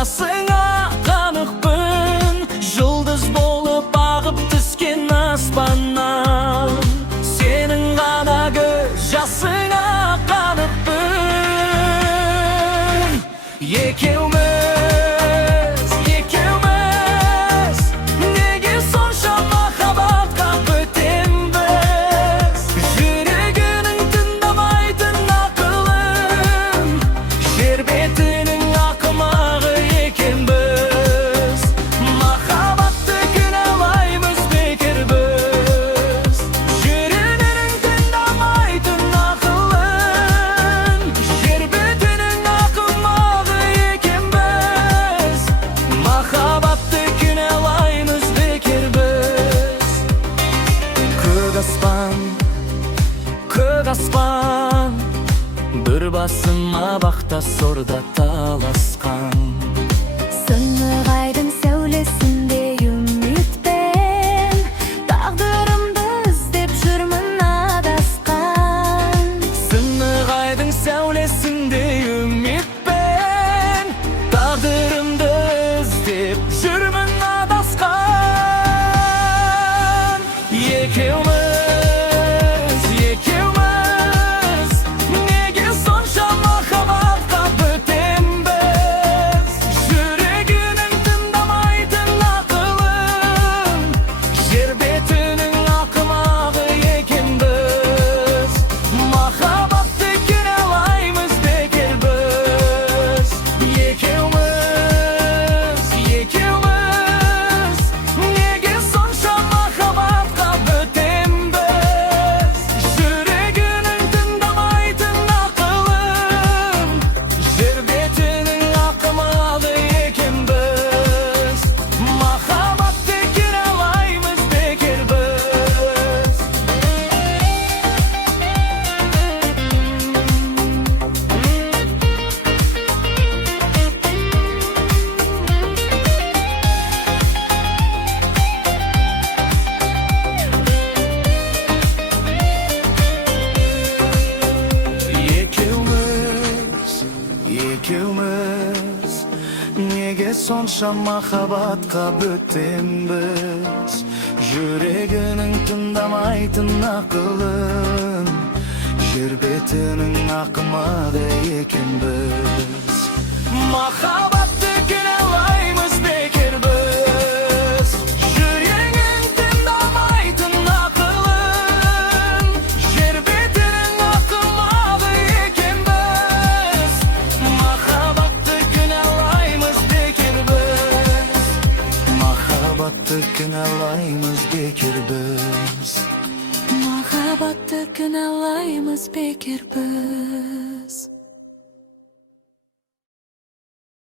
Yaşasına kanıkpın, yıldız bolup ağıp düşken asmandan. Senin gana göz yaşına kanıkpın. Yekevimiz, nege sonşa mahabatka bötemiz. Yüreğinin tındamaytın akılın, şerbetinin akmağı ekenbiz. Mahabatты günelaymiz bekir biz. Yüreğinin tındamaytın akılın, şerbetinin akmağı ekenbiz. Mahabatты günelaymiz bekir biz. Көк аспан, бір басыма бақта сорда таласқан. Сынығайдың сәулесінде үмітпен, тағдырымды іздеп жүрмін адасқан. Сынығайдың сәулесінде үмітпен, тағдырымды іздеп жүрмін адасқан. Екеуміз, неге сонша махаббатқа бөтембіз. Жүрегінің тыңдамайтын ақылын, жер бетінің ақымағы екенбіз. Махаббатты кінәлаймыз бекер біз. Екеуміз, неге сонша махаббатқа бөтембіз. Жүрегінің тыңдамайтын ақылын, жер бетінің ақымағы екенбіз. Махаббатты кінәлаймыз бекер біз. Екеуміз, неге сонша махаббатқа бөтембіз. Жүрегінің тыңдамайтын ақылын, жер бетінің ақымағы екенбіз. Махаббатты кінәлаймыз бекер біз. Жүрегің тыңдамайтын ақылын, жер бетінің ақымағы екенбіз. Махаббатты кінәлаймыз бекер біз. Махаббатты кінәлаймыз бекер біз. Махаббатты кінәлаймыз бекер біз.